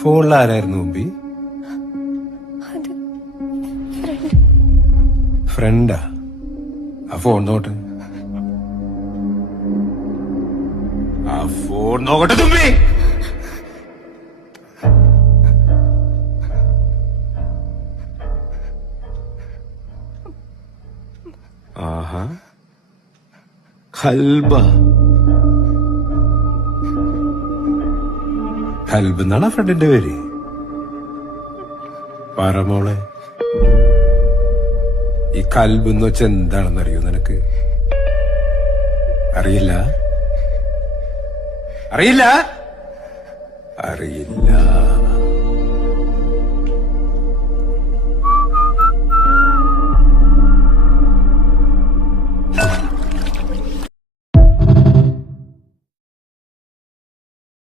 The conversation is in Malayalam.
ഫോണിൽ ആരായിരുന്നു മുമ്പി? ഫ്രണ്ടാ? ആ ഫോൺ നോട്ടെ. ആ ഫോൺ നോക്കട്ടെ തുമ്പി. ആഹാ, കൽബ. കൽബ് എന്നാണ് ഫ്രണ്ടിന്റെ പേര്. പറമോളെ, ഈ കൽബ് എന്ന് വെച്ചാൽ എന്താണെന്ന് അറിയോ നിനക്ക്? അറിയില്ല? അറിയില്ല? അറിയില്ല.